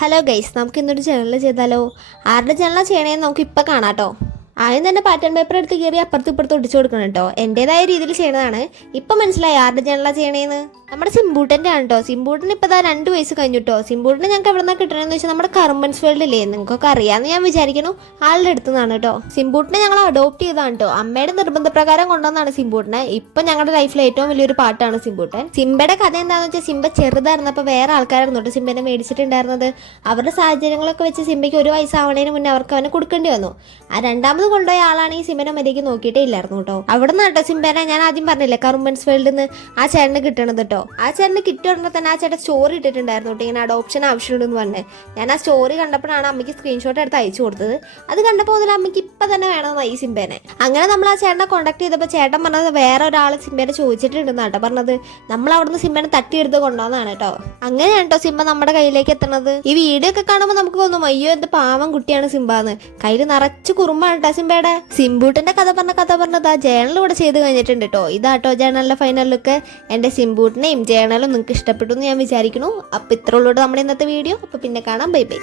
Hello guys, നമുക്ക് ഇന്നൊരു journal ചെയ്താലോ? ആരുടെ ജേണലാണ് ചെയ്യണേന്ന് നമുക്ക് ഇപ്പം കാണാം കേട്ടോ. ആദ്യം തന്നെ പാറ്റേൺ പേപ്പർ എടുത്ത് കയറി അപ്പുറത്ത് ഇപ്പുറത്ത് ഒടിച്ചു കൊടുക്കണം കേട്ടോ. എൻ്റെതായ രീതിയിൽ ചെയ്യണതാണ്. ഇപ്പം മനസ്സിലായി ആരുടെ ജേണലാണ് ചെയ്യണേന്ന്. നമ്മുടെ സിംബൂട്ടൻ്റെ ആണ് കേട്ടോ. സിംബൂട്ടന് ഇപ്പോൾ 2 വയസ്സ് കഴിഞ്ഞു കേട്ടോ. സിംബൂട്ടിന് ഞങ്ങൾക്ക് എവിടെ നിന്നാണ് കിട്ടണമെന്ന് വെച്ചാൽ നമ്മുടെ കർമ്മൻസ് വേൾഡില്ലേ, നിങ്ങൾക്കൊക്കെ അറിയാമെന്ന് ഞാൻ വിചാരിക്കുന്നു. ആളുടെ അടുത്ത് നിന്നാണ് കേട്ടോ. സിംബൂട്ടിനെ ഞങ്ങൾ അഡോപ്റ്റ് ചെയ്തതാണ് കേട്ടോ. അമ്മയുടെ നിർബന്ധപ്രകാരം കൊണ്ടുവന്നാണ് സിംബൂട്ടിനെ. ഇപ്പം ഞങ്ങളുടെ ലൈഫിലെ ഏറ്റവും വലിയൊരു പാട്ടാണ് സിംബൂട്ടൻ. സിംബയുടെ കഥ എന്താണെന്ന് വെച്ചാൽ, സിംബ ചെറുതായിരുന്നപ്പോൾ വേറെ ആൾക്കാരായിരുന്നു കേട്ടോ സിംബനെ മേടിച്ചിട്ടുണ്ടായിരുന്നത്. അവരുടെ സാഹചര്യങ്ങളൊക്കെ വെച്ച് സിംബയ്ക്ക് 1 വയസ്സാവണേന് മുന്നേ അവർക്ക് അവനെ കൊടുക്കേണ്ടി വന്നു. ആ രണ്ടാമത് കൊണ്ടുപോയ ആളാണ് ഈ സിംബനെ മര്യാദയ്ക്ക് നോക്കിയിട്ടേ ഇല്ലായിരുന്നു കേട്ടോ. അവിടെ നിന്ന് കേട്ടോ സിംബനെ ഞാൻ ആദ്യം പറഞ്ഞില്ലേ കർമ്മൻസ് വേൾഡിൽ നിന്ന് ആ ചേട്ടന് കിട്ടണത് കേട്ടോ. ആ ചേട്ടന് കിട്ടുമ്പോൾ തന്നെ ആ ചേട്ടൻ സ്റ്റോറി ഇട്ടിട്ടുണ്ടായിരുന്നു കേട്ടോ, ഇങ്ങനെ അഡോപ്ഷൻ ആവശ്യമുണ്ടെന്ന് പറഞ്ഞ്. ഞാൻ ആ സ്റ്റോറി കണ്ടപ്പോഴാണ് അമ്മയ്ക്ക് സ്ക്രീൻഷോട്ട് എടുത്ത് അയച്ചു കൊടുത്തത്. അത് കണ്ടപ്പോൾ മുതൽ അമ്മയ്ക്ക് ഇപ്പം തന്നെ വേണമെന്നായി ഈ സിംബനെ. അങ്ങനെ നമ്മൾ ആ ചേട്ടനെ കോൺടാക്ട് ചെയ്തപ്പോൾ ചേട്ടൻ പറഞ്ഞത് വേറെ ഒരാൾ സിംബനെ ചോദിച്ചിട്ടുണ്ടെന്നാണ് കേട്ടോ പറഞ്ഞത്. നമ്മൾ അവിടുന്ന് സിംബനെ തട്ടിയെടുത്ത് കൊണ്ടുവന്നതാണ് കേട്ടോ. അങ്ങനെയാണ് കേട്ടോ സിംബ നമ്മുടെ കയ്യിലേക്ക് എത്തുന്നത്. ഈ വീഡിയോ ഒക്കെ കാണുമ്പോൾ നമുക്ക് തോന്നും അയ്യോ എന്ത് പാവം കുട്ടിയാണ് സിംബാന്ന്. കയ്യിൽ നിറച്ച് കുറുമ്പാണ് കേട്ടോ സിംബയുടെ. സിംബൂട്ടിന്റെ കഥ പറഞ്ഞത് ആ ജേണൽ ചെയ്ത് കഴിഞ്ഞിട്ടുണ്ട് കേട്ടോ. ഇതാട്ടോ ജേണലിന്റെ ഫൈനൽ ലുക്ക്. എന്റെ സിംബൂട്ടിനെയും ജേണലും നിങ്ങൾക്ക് ഇഷ്ടപ്പെട്ടു എന്ന് ഞാൻ വിചാരിക്കുന്നു. അപ്പൊ ഇത്രയുള്ളൂ നമ്മുടെ ഇന്നത്തെ വീഡിയോ. അപ്പൊ പിന്നെ കാണാം. Bye bye.